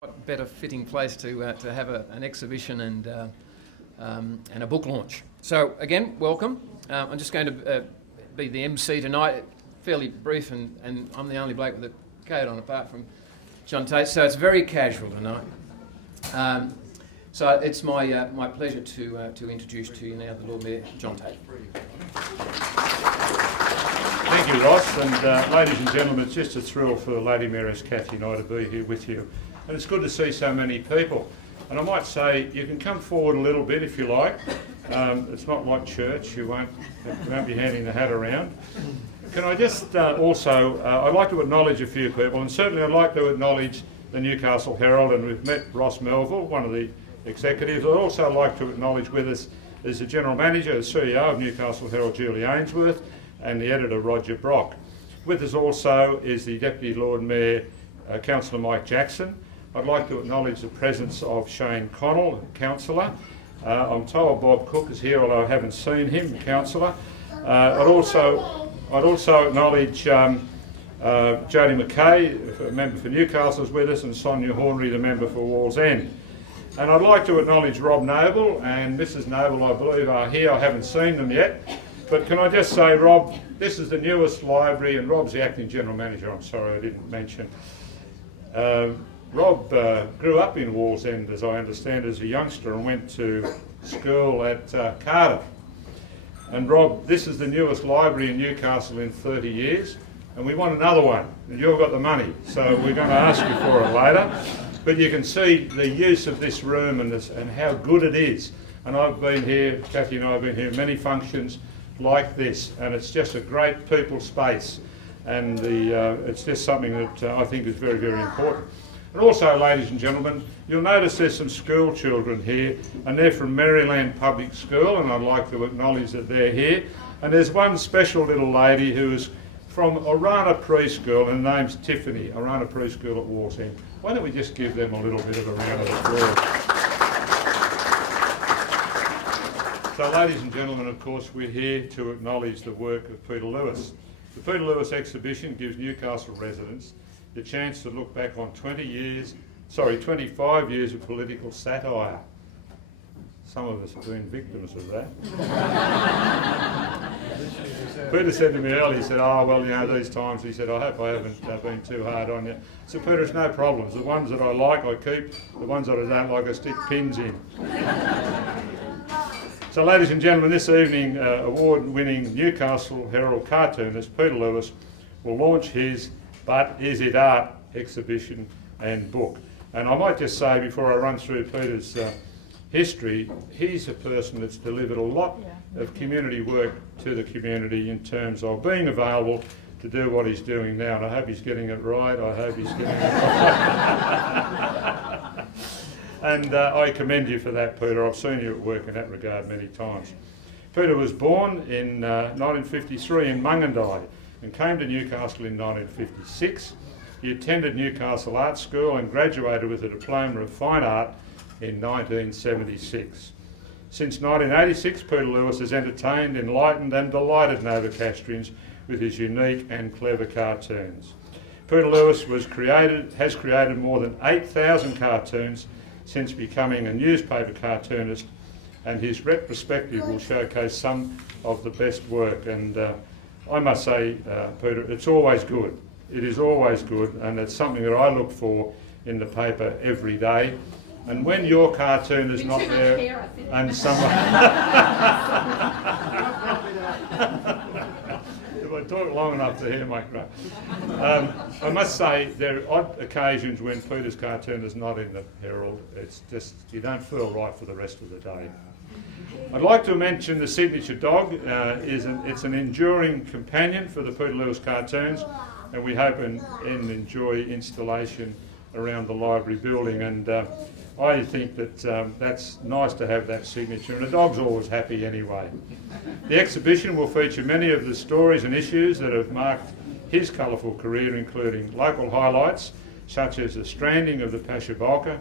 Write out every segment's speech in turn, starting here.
What better fitting place to have an exhibition and a book launch. So again, welcome. I'm just going to be the MC tonight, fairly brief, and I'm the only bloke with a coat on apart from John Tate, so it's very casual tonight. So it's my pleasure to introduce to you now the Lord Mayor, John Tate. Thank you, Ross, and ladies and gentlemen, it's just a thrill for Lady Mayoress Cathy and I to be here with you. And it's good to see so many people. And I might say you can come forward a little bit if you like. It's not like church, you won't be handing the hat around. Can I just also, I'd like to acknowledge a few people, and certainly I'd like to acknowledge the Newcastle Herald, and we've met Ross Melville, one of the executives. I'd also like to acknowledge with us is the General Manager, the CEO of Newcastle Herald, Julie Ainsworth, and the Editor, Roger Brock. With us also is the Deputy Lord Mayor, Councillor Mike Jackson. I'd like to acknowledge the presence of Shane Connell, Councillor. I'm told Bob Cook is here, although I haven't seen him, Councillor. I'd also acknowledge Jodie McKay, a member for Newcastle, is with us, and Sonia Hornery, the member for Wallsend. And I'd like to acknowledge Rob Noble and Mrs Noble, I believe, are here. I haven't seen them yet. But can I just say, Rob, this is the newest library, and Rob's the Acting General Manager, I'm sorry I didn't mention. Rob grew up in Wallsend, as I understand, as a youngster, and went to school at Cardiff. And Rob, this is the newest library in Newcastle in 30 years, and we want another one, and you've got the money, so we're going to ask you for it later. But you can see the use of this room and how good it is. And I've been here, Cathy and I have been here, many functions like this, and it's just a great people space, and it's just something that I think is very, very important. And also, ladies and gentlemen, you'll notice there's some school children here, and they're from Maryland Public School, and I'd like to acknowledge that they're here. And there's one special little lady who is from Orana Preschool, and her name's Tiffany, Orana Preschool at Wallsend. Why don't we just give them a little bit of a round of applause? So, ladies and gentlemen, of course, we're here to acknowledge the work of Peter Lewis. The Peter Lewis exhibition gives Newcastle residents the chance to look back on 25 years of political satire. Some of us have been victims of that. Peter said to me earlier, he said, oh, well, you know, these times, he said, I hope I haven't been too hard on you. So, Peter, it's no problems. The ones that I like, I keep. The ones that I don't like, I stick pins in. So, ladies and gentlemen, this evening, award-winning Newcastle Herald cartoonist Peter Lewis will launch his But Is It Art exhibition and book. And I might just say, before I run through Peter's history, he's a person that's delivered a lot of community work to the community in terms of being available to do what he's doing now. And I hope he's getting it right. I hope he's getting it right. And I commend you for that, Peter. I've seen you at work in that regard many times. Peter was born in 1953 in Mungandai and came to Newcastle in 1956. He attended Newcastle Art School and graduated with a Diploma of Fine Art in 1976. Since 1986, Peter Lewis has entertained, enlightened and delighted Novocastrians with his unique and clever cartoons. Peter Lewis has created more than 8,000 cartoons since becoming a newspaper cartoonist, and his retrospective will showcase some of the best work. And I must say, Peter, it's always good. It is always good, and it's something that I look for in the paper every day. And when your cartoon is not there, and someone... If I talk long enough to hear my crap. I must say, there are odd occasions when Peter's cartoon is not in the Herald. It's just, you don't feel right for the rest of the day. I'd like to mention the signature dog. It's an enduring companion for the Peter Lewis cartoons, and we hope and enjoy installation around the library building. And I think that that's nice to have that signature, and the dog's always happy anyway. The exhibition will feature many of the stories and issues that have marked his colourful career, including local highlights such as the stranding of the Pashabalka,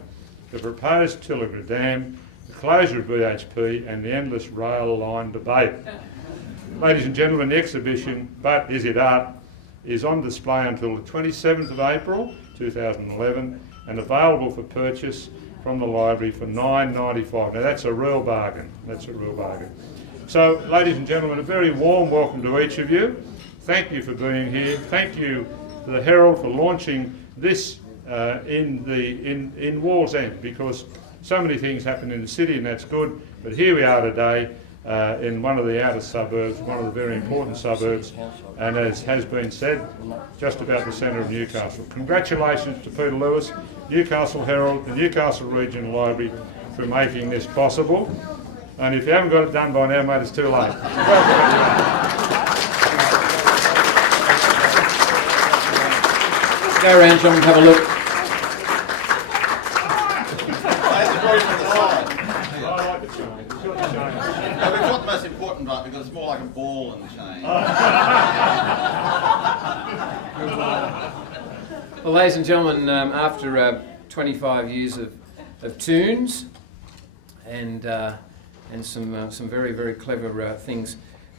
the proposed Tilligra Dam, the closure of BHP and the endless rail line debate. Ladies and gentlemen, the exhibition, But Is It Art, is on display until the 27th of April 2011 and available for purchase from the library for $9.95. Now that's a real bargain. That's a real bargain. So, ladies and gentlemen, a very warm welcome to each of you. Thank you for being here. Thank you to the Herald for launching this in Wall's End, because so many things happen in the city and that's good. But here we are today in one of the outer suburbs, one of the very important suburbs, and as has been said, just about the centre of Newcastle. Congratulations to Peter Lewis, Newcastle Herald, the Newcastle Regional Library for making this possible. And if you haven't got it done by now, mate, it's too late. Go around, John, and have a look. I like the chain. It's got the chain. No, we've got the most important part because it's more like a ball and chain. Well, ladies and gentlemen, after 25 years of tunes and some very, very clever things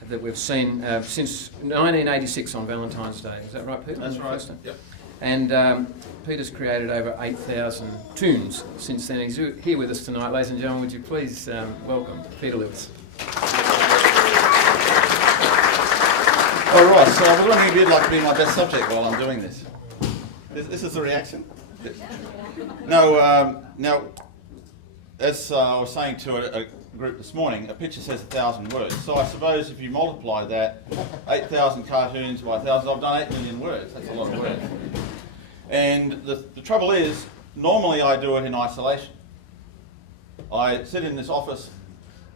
that we've seen since 1986 on Valentine's Day. Is that right, Peter? That's right. Yep. And Peter's created over 8,000 tunes since then. He's here with us tonight. Ladies and gentlemen, would you please welcome Peter Lewis. All right, so I was wondering if you'd like to be my best subject while I'm doing this. This is the reaction? No, now, as I was saying to a group this morning, a picture says 1,000 words. So I suppose if you multiply that, 8,000 cartoons by 1,000, I've done 8 million words. That's a lot of words. And the trouble is, normally I do it in isolation. I sit in this office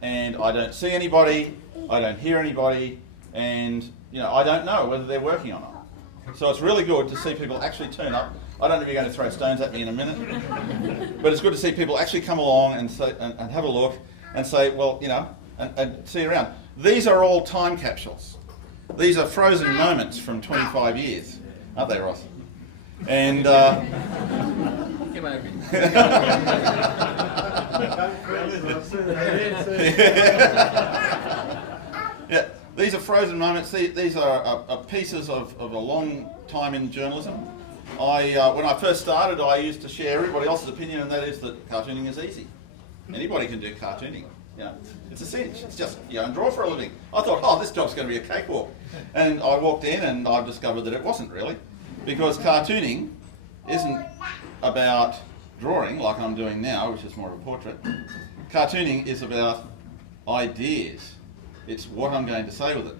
and I don't see anybody, I don't hear anybody, and I don't know whether they're working or not. So it's really good to see people actually turn up. I don't know if you're going to throw stones at me in a minute, but it's good to see people actually come along and say, and have a look and say, well, and see around. These are all time capsules. These are frozen moments from 25 years, aren't they, Ross? And yeah, these are frozen moments. These are pieces of a long time in journalism. When I first started, I used to share everybody else's opinion, and that is that cartooning is easy. Anybody can do cartooning. It's a cinch. It's just and draw for a living. I thought, oh, this job's going to be a cakewalk. And I walked in and I discovered that it wasn't really, because cartooning isn't about drawing like I'm doing now, which is more of a portrait. Cartooning is about ideas. It's what I'm going to say with it.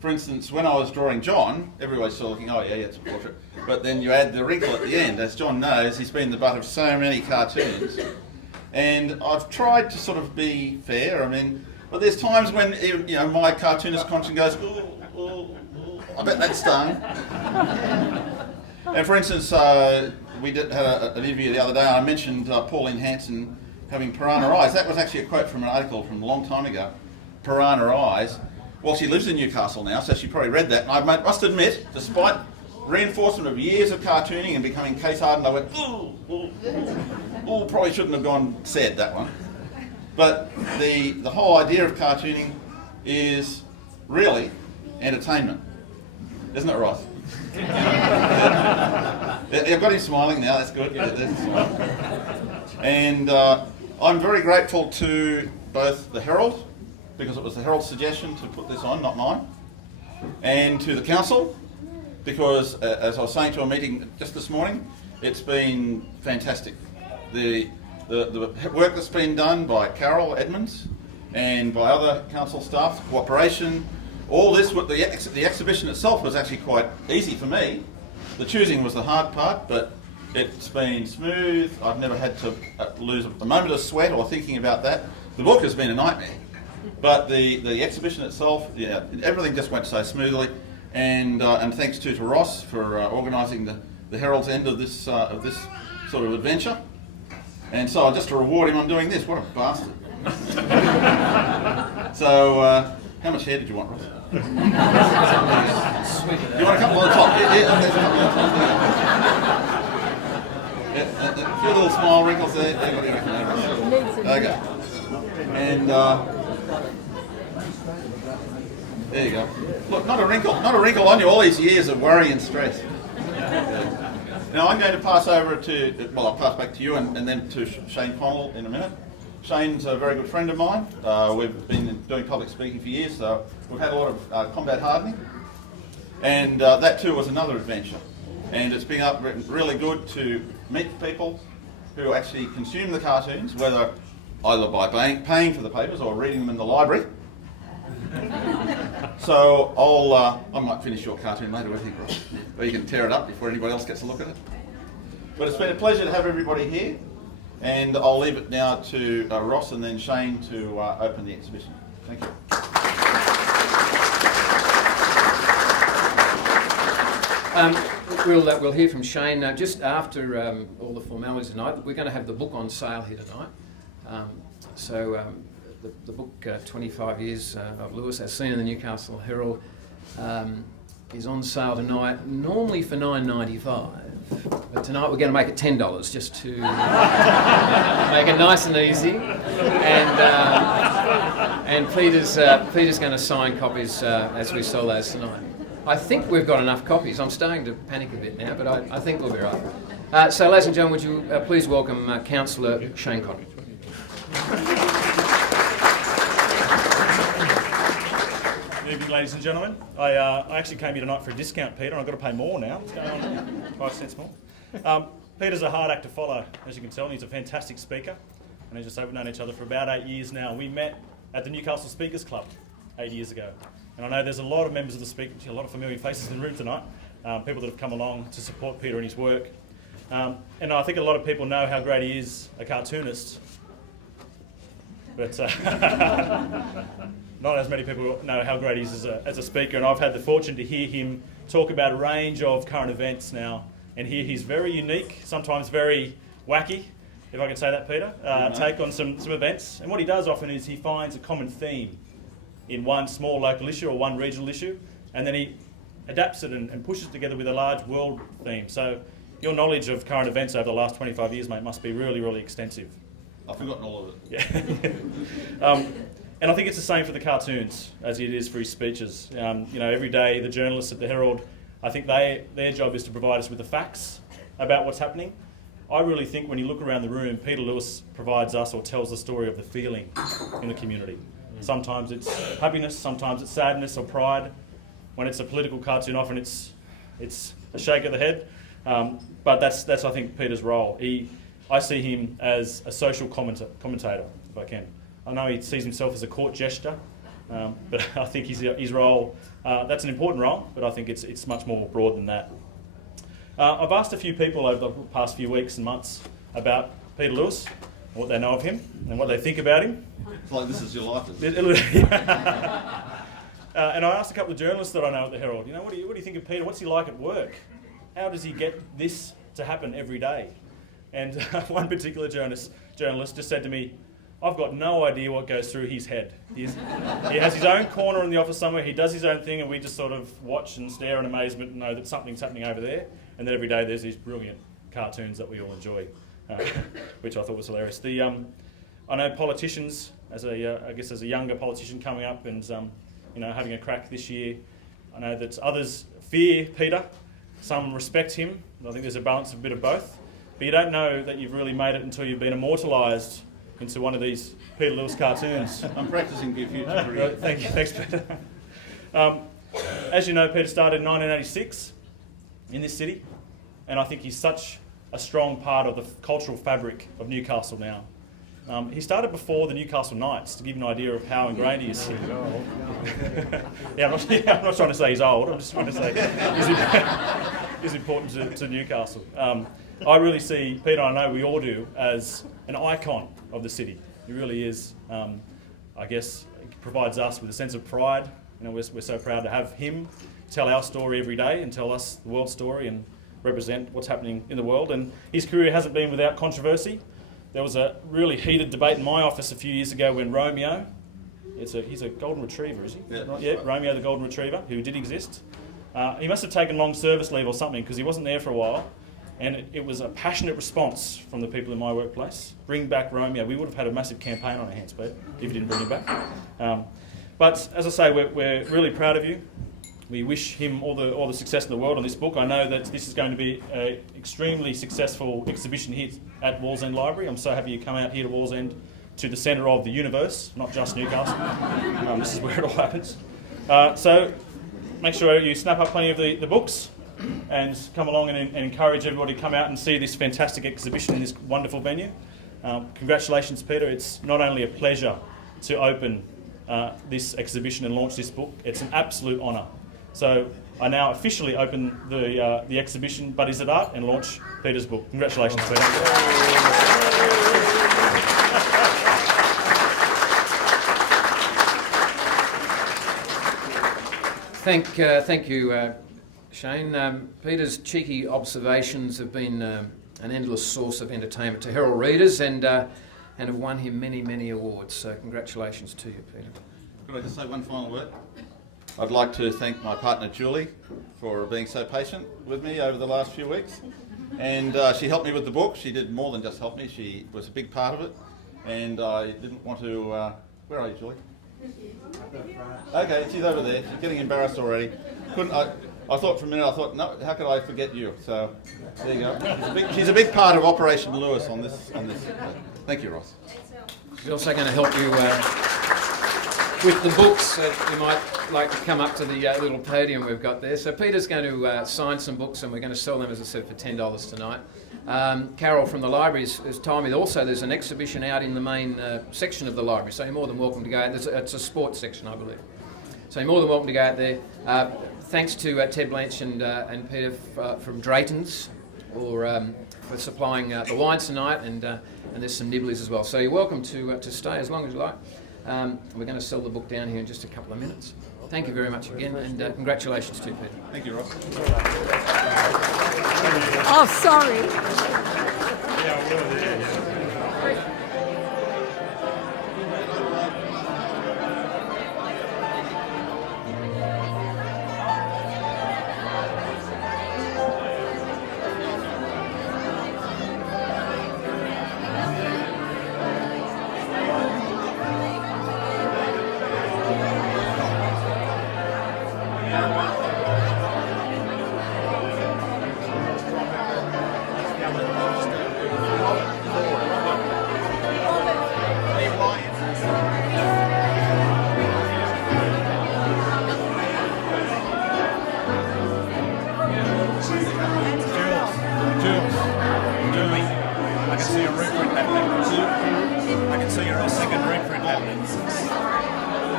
For instance, when I was drawing John, everybody's still looking, oh yeah, it's a portrait. But then you add the wrinkle at the end. As John knows, he's been the butt of so many cartoons. And I've tried to sort of be fair, but there's times when, my cartoonist conscience goes, ooh, I bet that stung. And for instance, we had an interview the other day, and I mentioned Pauline Hanson having piranha eyes. That was actually a quote from an article from a long time ago, piranha eyes. Well, she lives in Newcastle now, so she probably read that. And I must admit, despite reinforcement of years of cartooning and becoming case hardened, I went, ooh, probably shouldn't have said that one. But the whole idea of cartooning is really entertainment. Isn't it, Ross? I've got him smiling now, that's good. And I'm very grateful to both the Herald, because it was the Herald's suggestion to put this on, not mine, and to the Council, because as I was saying to a meeting just this morning, it's been fantastic. The work that's been done by Carol Edmonds and by other council staff, cooperation, all this, the exhibition itself was actually quite easy for me. The choosing was the hard part, but it's been smooth. I've never had to lose a moment of sweat or thinking about that. The book has been a nightmare, but the exhibition itself, everything just went so smoothly. And thanks to Ross for organising the Herald's end of this sort of adventure. And so just to reward him, I'm doing this. What a bastard! So how much hair did you want, Ross? You want a couple on the top? Yeah, there's a couple on the top. A few little small wrinkles there. What do you reckon? Okay. And there you go. Look, not a wrinkle on you. All these years of worry and stress. Now I'm going to pass over to, well, I'll pass back to you and then to Shane Connell in a minute. Shane's a very good friend of mine. We've been doing public speaking for years, so we've had a lot of combat hardening. And that too was another adventure. And it's been really good to meet people who actually consume the cartoons, whether either by paying for the papers or reading them in the library. So I might finish your cartoon later, I think, Ross. Or you can tear it up before anybody else gets a look at it. But it's been a pleasure to have everybody here. And I'll leave it now to Ross and then Shane to open the exhibition. Thank you. We'll hear from Shane just after all the formalities tonight. We're going to have the book on sale here tonight. The book 25 Years of Lewis, as seen in the Newcastle Herald, is on sale tonight, normally for $9.95. But tonight we're going to make it $10 just to make it nice and easy. And Peter's going to sign copies as we sell those tonight. I think we've got enough copies. I'm starting to panic a bit now, but I think we'll be right. So, ladies and gentlemen, would you please welcome Councillor Shane Connell. Good evening, ladies and gentlemen. I actually came here tonight for a discount, Peter, and I've got to pay more now. It's going on 5 cents more. Peter's a hard act to follow, as you can tell, and he's a fantastic speaker. And as I say, we've known each other for about 8 years now. We met at the Newcastle Speakers Club 8 years ago. And I know there's a lot of members of the speakers, a lot of familiar faces in the room tonight, people that have come along to support Peter and his work. And I think a lot of people know how great he is, a cartoonist. But not as many people know how great he is as a speaker, and I've had the fortune to hear him talk about a range of current events now, and hear his very unique, sometimes very wacky, if I can say that, Peter, take on some events. And what he does often is he finds a common theme in one small local issue or one regional issue, and then he adapts it and pushes it together with a large world theme. So your knowledge of current events over the last 25 years, mate, must be really, really extensive. I've forgotten all of it. Yeah. And I think it's the same for the cartoons as it is for his speeches. Every day the journalists at the Herald, I think their job is to provide us with the facts about what's happening. I really think when you look around the room, Peter Lewis provides us or tells the story of the feeling in the community. Sometimes it's happiness, sometimes it's sadness or pride. When it's a political cartoon, often it's a shake of the head. But that's I think Peter's role. I see him as a social commentator, if I can. I know he sees himself as a court jester, but I think his role, that's an important role, but I think it's much more broad than that. I've asked a few people over the past few weeks and months about Peter Lewis, what they know of him, and what they think about him. It's like this is your life. And I asked a couple of journalists that I know at the Herald, what do you think of Peter? What's he like at work? How does he get this to happen every day? And one particular journalist just said to me, I've got no idea what goes through his head. He has his own corner in the office somewhere, he does his own thing, and we just sort of watch and stare in amazement and know that something's happening over there. And then every day there's these brilliant cartoons that we all enjoy, which I thought was hilarious. I know politicians, as a younger politician coming up and having a crack this year, I know that others fear Peter, some respect him. I think there's a balance of a bit of both. But you don't know that you've really made it until you've been immortalised into one of these Peter Lewis cartoons. I'm practising for your future career. Thank you, thanks Peter. As you know, Peter started in 1986 in this city, and I think he's such a strong part of the cultural fabric of Newcastle now. He started before the Newcastle Knights, to give you an idea of how ingrained he is here. I'm not trying to say he's old, I'm just trying to say he's important to Newcastle. I really see Peter, I know we all do, as an icon of the city. He really is, I guess, provides us with a sense of pride. We're so proud to have him tell our story every day and tell us the world story and represent what's happening in the world. And his career hasn't been without controversy. There was a really heated debate in my office a few years ago when Romeo, he's a golden retriever, is he? Yeah, right. Romeo the golden retriever, who did exist. He must have taken long service leave or something because he wasn't there for a while. And it was a passionate response from the people in my workplace. Bring back Romeo. We would have had a massive campaign on our hands, Pete, if you didn't bring him back. But as I say, we're really proud of you. We wish him all the success in the world on this book. I know that this is going to be an extremely successful exhibition here at Wallsend Library. I'm so happy you come out here to Wallsend, to the centre of the universe, not just Newcastle. This is where it all happens. So make sure you snap up plenty of the books and come along and encourage everybody to come out and see this fantastic exhibition in this wonderful venue. Congratulations, Peter. It's not only a pleasure to open this exhibition and launch this book, it's an absolute honour. So I now officially open the exhibition, But Is It Art, and launch Peter's book. Congratulations, Peter. Thank you, Shane. Peter's cheeky observations have been an endless source of entertainment to Herald readers and have won him many, many awards. So congratulations to you, Peter. Could I just say one final word? I'd like to thank my partner Julie for being so patient with me over the last few weeks. And she helped me with the book. She did more than just help me. She was a big part of it. And I didn't want to... where are you, Julie? Okay, she's over there. She's getting embarrassed already. I thought for a minute, no, how could I forget you? So there you go. She's a big part of Operation Lewis on this. Thank you, Ross. She's also going to help you with the books. You might like to come up to the little podium we've got there. So Peter's going to sign some books and we're going to sell them, as I said, for $10 tonight. Carol from the library has told me that also there's an exhibition out in the main section of the library, so you're more than welcome to go out. It's a sports section, I believe. So you're more than welcome to go out there. Thanks to Ted Blanche and Peter from Drayton's for supplying the wine tonight, and there's some nibblies as well. So you're welcome to stay as long as you like. We're going to sell the book down here in just a couple of minutes. Thank you very much again, and congratulations to you, Peter. Thank you, Ross. Oh, sorry. Yeah, we're there, yeah.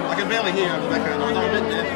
I can barely hear you in the background. I'm a bit deaf.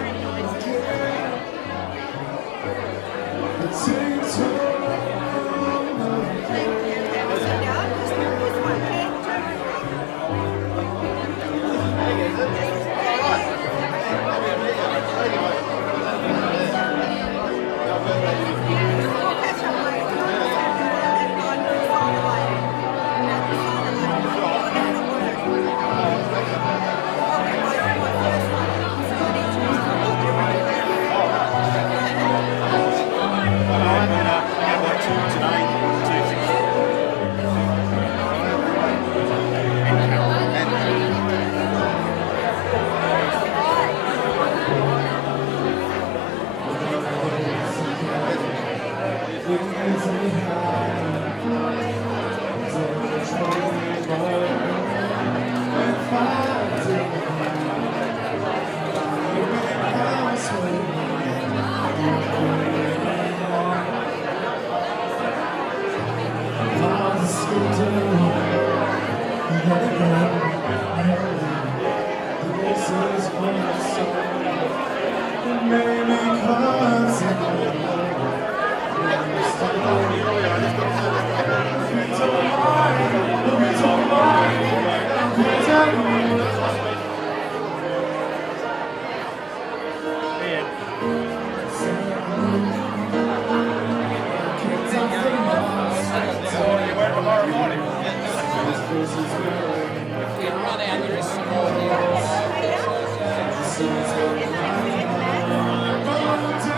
Thank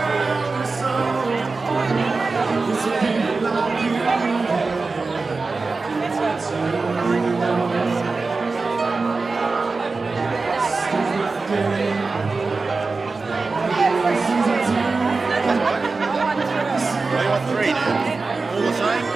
you. All the same.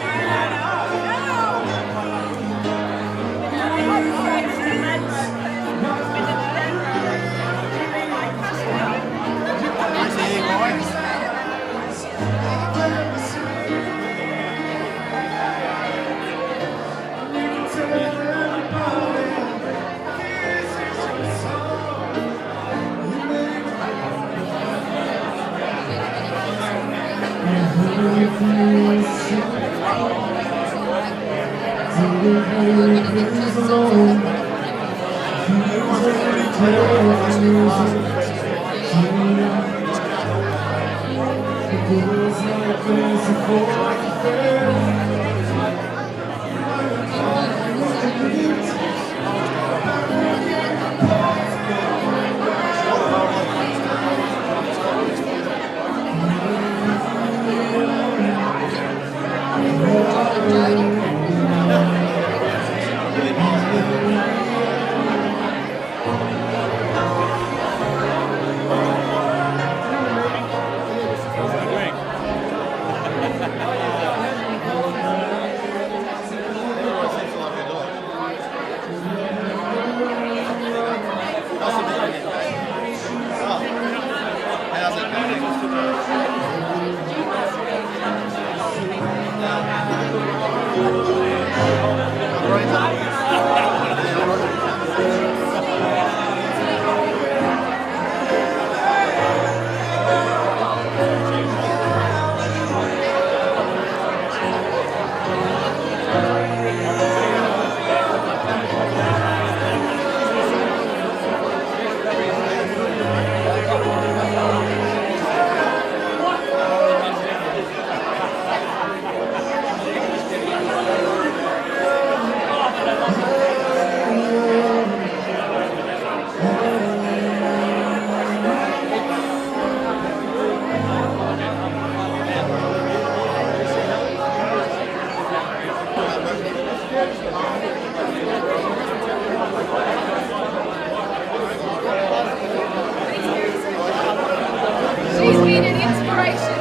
She's been an inspiration.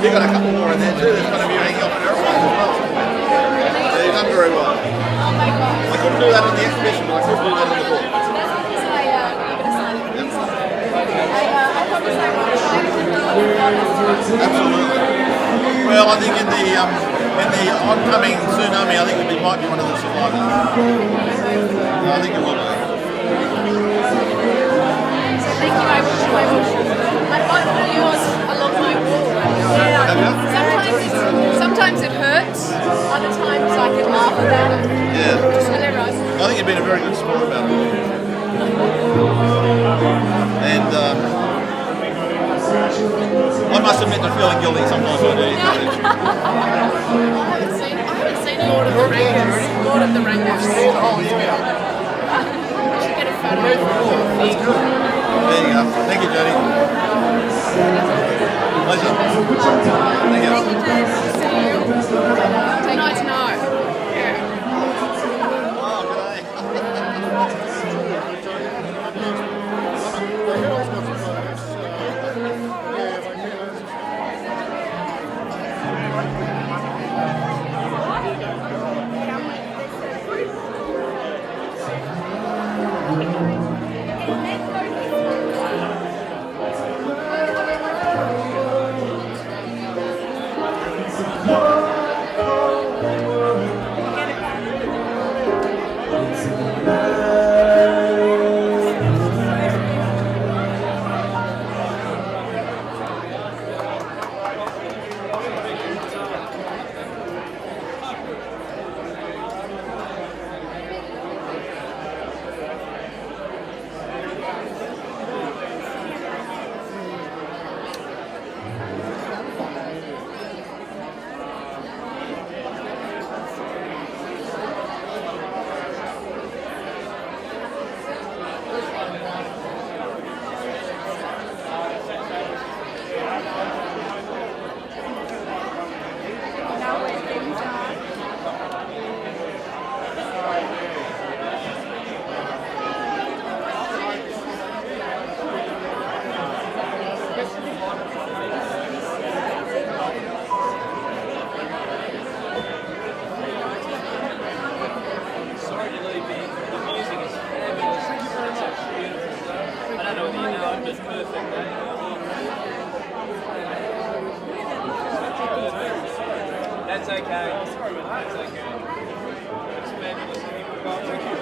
You got a couple more in there too. There's going to be hanging off an aeroplane as well. Yeah, you've done very well. Oh my God. I couldn't do that in the exhibition, but I could do that in the book. That's because I you're going to sign it. I probably say Absolutely. Well, I think in the oncoming tsunami, I think we might be one of the survivors. I think it will be. Thank you. I wish. I've got yours along my wall. Yeah. Sometimes it hurts. Other times I can laugh about it. Yeah. Just whatever. I think you've been a very good sport about it. And I must admit to feeling guilty sometimes when I do carriage. I haven't seen Lord of the Rings. Lord of the Rings. Oh, yeah. I should get a photo. There you go. Thank you, Jodie. Pleasure. Thank you. See you. Nice to know. Oh, g'day. That's okay. Sorry about that. That's okay. That's fabulous. Well, thank you.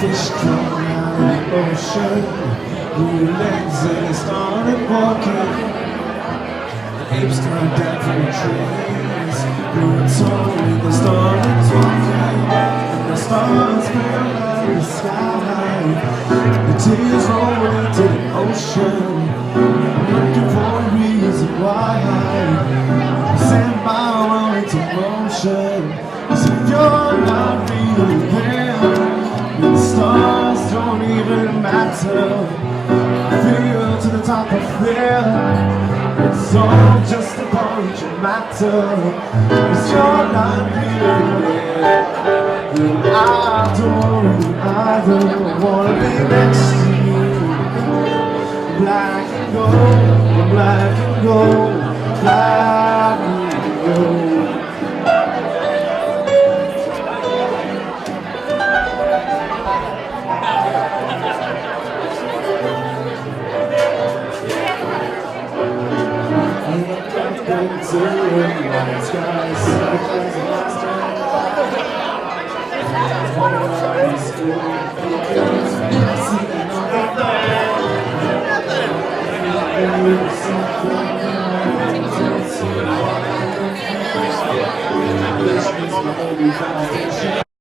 Fish come out of the ocean, grew legs and they started walking. The apes climbed down from the trees, grew tall and they started talking. And the stars fell out of the sky, the tears rolled into the ocean. I'm looking for a reason why I sent my world into motion. So you're not really there. The stars don't even matter. Feel to the top of fear. It's all just a bunch of matter. 'Cause you're not really there. And I don't wanna be next to you. Black and gold, black and gold, black and gold. This is my only foundation.